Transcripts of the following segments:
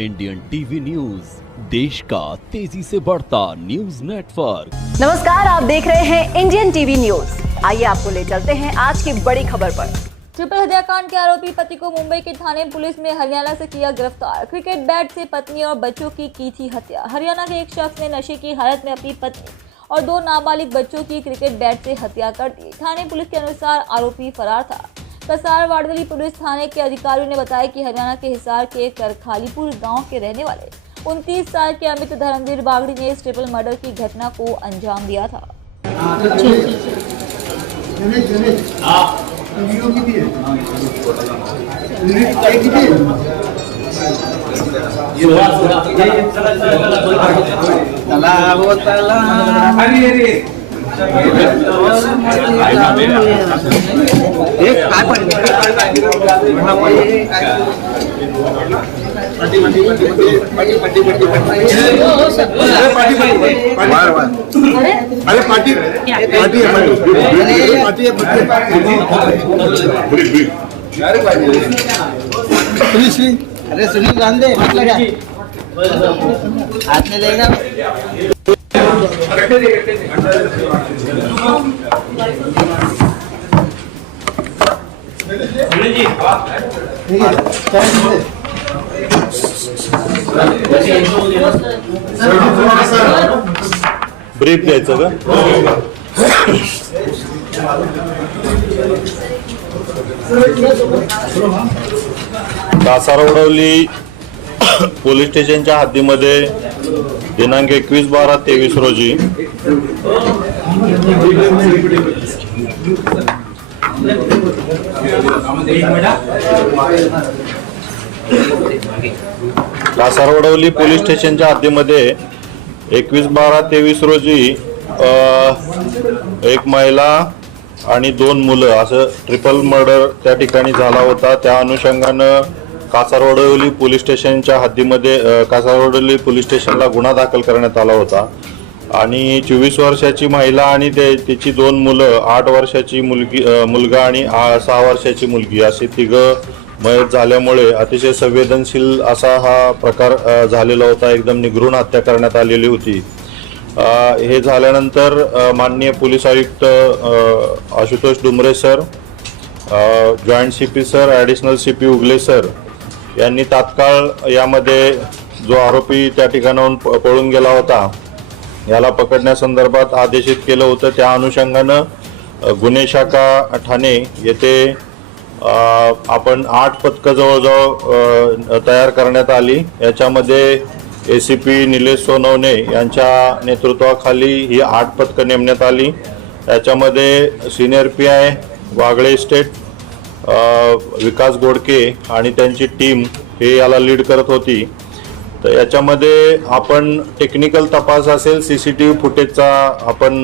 Indian TV news, देश का तेजी से बढ़ता न्यूज नेटवर्क। नमस्कार, आप देख रहे हैं इंडियन टीवी न्यूज। आइए आपको ले चलते हैं आज की बड़ी खबर पर। ट्रिपल हत्याकांड के आरोपी पति को मुंबई के थाने पुलिस ने हरियाणा से किया गिरफ्तार। क्रिकेट बैट से पत्नी और बच्चों की थी हत्या। हरियाणा के एक शख्स ने नशे की हालत में अपनी पत्नी और 2 नाबालिग बच्चों की क्रिकेट बैट से हत्या कर दी। थाने पुलिस के अनुसार आरोपी फरार था। कसार वाडवली पुलिस थाने के अधिकारियों ने बताया कि हरियाणा के हिसार के करखालीपुर गांव के रहने वाले 29 साल के अमित धर्मवीर बागड़ी ने इस ट्रिपल मर्डर की घटना को अंजाम दिया था। अरे सुनील गांधी मत लगा हाथ में लेगा। ब्रीफ द्यायचं का? कासारवडवली पोलीस स्टेशनच्या हद्दीमध्ये दिनांक 21/12/23 रोजी कासारवडवली पोलीस स्टेशनच्या हद्दीमध्ये 21/12/23 रोजी एक महिला आणि 2 मुलं असं ट्रिपल मर्डर त्या ठिकाणी झाला होता। त्या अनुषंगानं कासारवडवली पोलीस स्टेशनच्या हद्दीमध्ये कासारवडवली पोलीस स्टेशनला गुन्हा दाखल करण्यात आला होता आणि 24 वर्षाची महिला आणि तिची 2 मुलं, 8 वर्षाची मुलगा आणि 6 वर्षाची मुलगी असे तिघं मयत झाल्यामुळे अतिशय संवेदनशील असा हा प्रकार झालेला होता। एकदम निगृण हत्या करण्यात आलेली होती। हे झाल्यानंतर माननीय पोलीस आयुक्त Ashutosh Dumre sir, joint CP sir, additional CP Ugle sir यांनी तात्काळ यामध्ये जो आरोपी त्या ठिकाणाहून पळून गेला होता याला पकडण्यासंदर्भात आदेशित केलं होतं। त्या अनुषंगानं गुन्हे शाखा ठाणे येथे आपण 8 पथकं जवळजवळ तयार करण्यात आली। याच्यामध्ये ACP निलेश सोनवणे यांच्या नेतृत्वाखाली ही 8 पथकं नेमण्यात आली। याच्यामध्ये सिनियर PI वागळे स्टेट विकास गोडके आणि त्यांची टीम हे याला लीड करत होती। तर याच्यामध्ये आपण टेक्निकल तपास असेल, CCTV फुटेजचा आपण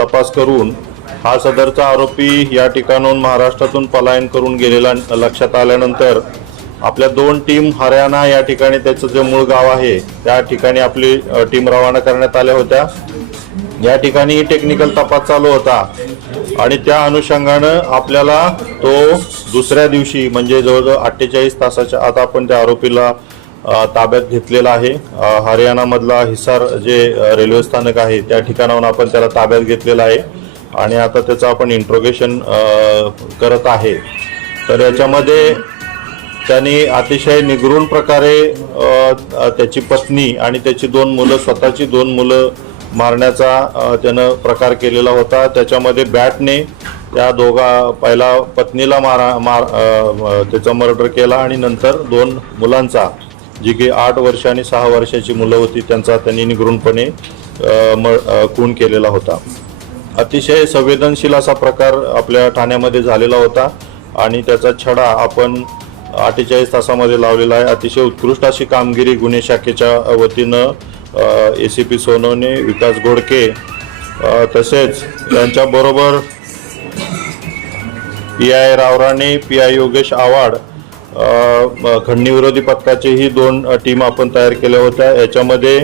तपास करून हा सदरचा आरोपी या ठिकाणाहून महाराष्ट्रातून पलायन करून गेलेला लक्षात आल्यानंतर आपल्या 2 टीम हरियाणा या ठिकाणी त्याचं जे मूळ गाव आहे त्या ठिकाणी आपली टीम रवाना करण्यात आल्या होत्या। या ठिकाणी टेक्निकल तपास चालू होता आणि त्या अनुषंगानं आपल्याला तो दुसऱ्या दिवशी म्हणजे जवळजवळ 48 तासाच्या आत आपण त्या आरोपीला ताब्यात घेतलेला आहे। हरियाणामधला हिसार जे रेल्वे स्थानक आहे त्या ठिकाणाहून आपण त्याला ताब्यात घेतलेला आहे आणि आता त्याचं आपण इंट्रोगेशन करत आहे। तर याच्यामध्ये त्यांनी अतिशय निगृण प्रकारे त्याची पत्नी आणि त्याची 2 मुलं, स्वतःची 2 मुलं मारण्याचा त्यानं प्रकार केलेला होता। त्याच्यामध्ये बॅटने त्या पहिला पत्नीला त्याचा मर्डर केला आणि नंतर 2 मुलांचा, जी की 8 वर्ष आणि 6 वर्षाची मुलं होती, त्यांचा त्यांनी निगृणपणे खून केलेला होता। अतिशय संवेदनशील असा प्रकार आपल्या ठाण्यामध्ये झालेला होता आणि त्याचा छडा आपण 48 तासामध्ये लावलेला आहे। अतिशय उत्कृष्ट अशी कामगिरी गुन्हे शाखेच्या वतीनं ACP सोनवणे, विकास गोडके तसेच यांच्याबरोबर PI रावराणे, PI योगेश आवाड, खंडणीविरोधी पथकाचेही 2 टीम आपण तयार केल्या होत्या। याच्यामध्ये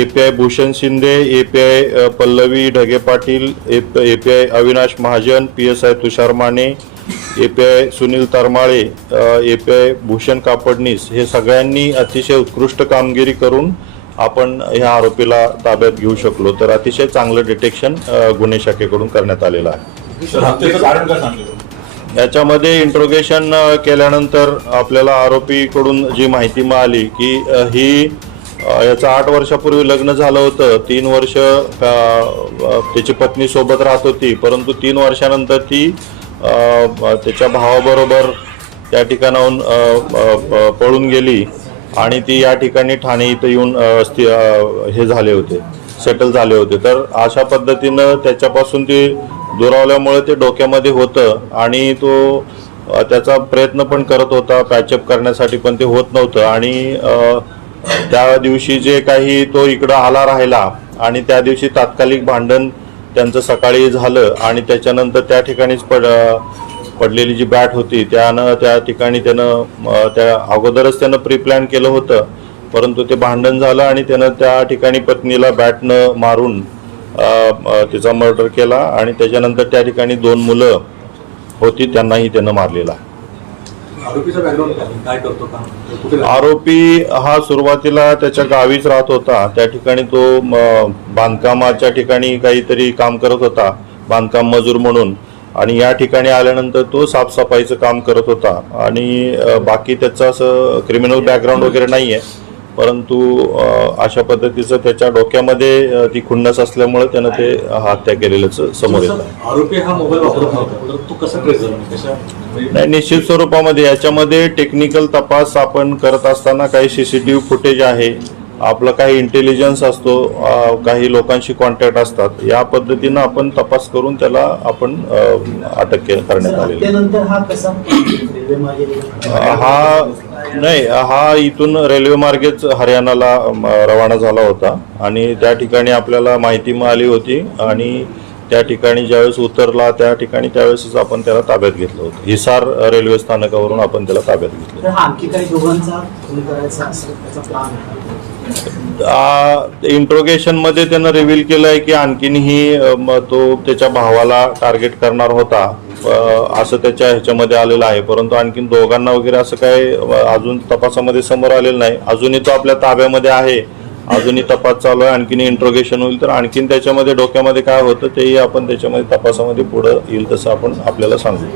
API Bhushan Shinde, API Pallavi Dhage Patil, API Avinash Mahajan, PSI तुषार माने, API सुनील तरमाळे, API भूषण कापडनीस हे सगळ्यांनी अतिशय उत्कृष्ट कामगिरी करून आपण ह्या आरोपीला ताब्यात घेऊ शकलो. तर अतिशय चांगलं डिटेक्शन गुन्हे शाखेकडून करण्यात आलेलं आहे. याच्यामध्ये इंट्रोगेशन केल्यानंतर आपल्याला आरोपीकडून जी माहिती मिळाली की ही याचं 8 वर्षापूर्वी लग्न झालं होतं. 3 वर्ष त्याची पत्नी सोबत राहत होती, परंतु 3 वर्षानंतर ती त्याच्या भावाबरोबर त्या ठिकाणाहून पळून गेली आणि ती या ठिकाणी ठाणे इथं येऊन हे झाले होते, सेटल झाले होते. तर अशा पद्धतीनं त्याच्यापासून ती दुरावल्यामुळे ते डोक्यामध्ये होतं आणि तो त्याचा प्रयत्न पण करत होता पॅचअप करण्यासाठी, पण ते होत नव्हतं. आणि त्या दिवशी जे काही तो इकडं आला राहिला आणि त्या दिवशी तात्कालिक भांडण त्यांचं सकाळी झालं आणि त्याच्यानंतर त्या ठिकाणीच पडलेली जी बॅट होती त्या ठिकाणी त्यानं त्या अगोदरच त्यानं प्री प्लॅन केलं होतं, परंतु ते भांडण झालं आणि त्यानं त्या ठिकाणी पत्नीला बॅटनं मारून तिचा मर्डर केला आणि त्याच्यानंतर त्या ठिकाणी 2 मुलं होती त्यांनाही त्यानं मारलेला. आरोपी हा सुरुवातीला त्याच्या गावीच राहत होता. त्या ठिकाणी तो बांधकामाच्या ठिकाणी काहीतरी काम करत होता, बांधकाम मजूर म्हणून. आणि या ठिकाणी आल्यानंतर तो साफसफाईचं काम करत होता आणि बाकी त्याचं असं क्रिमिनल बॅकग्राऊंड वगैरे नाही आहे, परंतु अशा पद्धतीचं त्याच्या डोक्यामध्ये ती खुन्नस असल्यामुळे त्यानं ते हत्या केलेल्याचं समोर येतं. आरोपी हा मोबाईल वापरत नव्हता, तो कसा ट्रेस झाला? नाही, निश्चित स्वरूपामध्ये याच्यामध्ये टेक्निकल तपास आपण करत असताना काही CCTV फुटेज आहे, आपला काही इंटेलिजन्स असतो, काही लोकांशी कॉन्टॅक्ट असतात. या पद्धतीनं आपण तपास करून त्याला आपण अटक करण्यात आलेली. हा इथून रेल्वे मार्गेच हरियाणाला रवाना झाला होता आणि त्या ठिकाणी आपल्याला माहिती मिळाली होती आणि त्या ठिकाणी ज्यावेळेस उतरला त्यावेळेसच आपण त्याला ताब्यात घेतलं होतं. हिसार रेल्वे स्थानकावरून आपण त्याला ताब्यात घेतलं. आणखी काही दोघांचा खून करायचा असेल त्याचा प्लॅन इंट्रोगेशन मध्ये त्यानं रिव्हील केलंय की आणखीनही तो त्याच्या भावाला टार्गेट करणार होता असं त्याच्या ह्याच्यामध्ये आलेलं आहे, परंतु आणखीन दोघांना वगैरे असं काय अजून तपासामध्ये समोर आलेलं नाही. अजूनही तो आपल्या ताब्यामध्ये आहे, अजूनही तपास चालू आहे. आणखीन इंट्रोगेशन होईल तर आणखीन त्याच्यामध्ये डोक्यामध्ये काय होतं तेही आपण त्याच्यामध्ये तपासामध्ये पुढं येईल तसं आपण आपल्याला सांगू.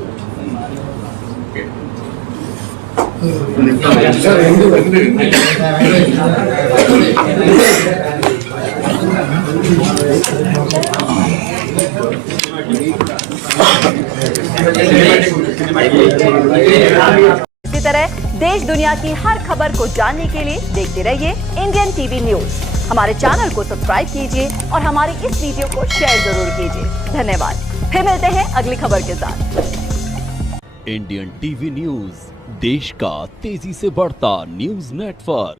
इसी तरह देश दुनिया की हर खबर को जानने के लिए देखते रहिए इंडियन टीवी न्यूज. हमारे चैनल को सब्सक्राइब कीजिए और हमारी इस वीडियो को शेयर जरूर कीजिए. धन्यवाद. फिर मिलते हैं अगली खबर के साथ. इंडियन टीवी न्यूज, देश का तेजी से बढ़ता न्यूज नेटवर्क.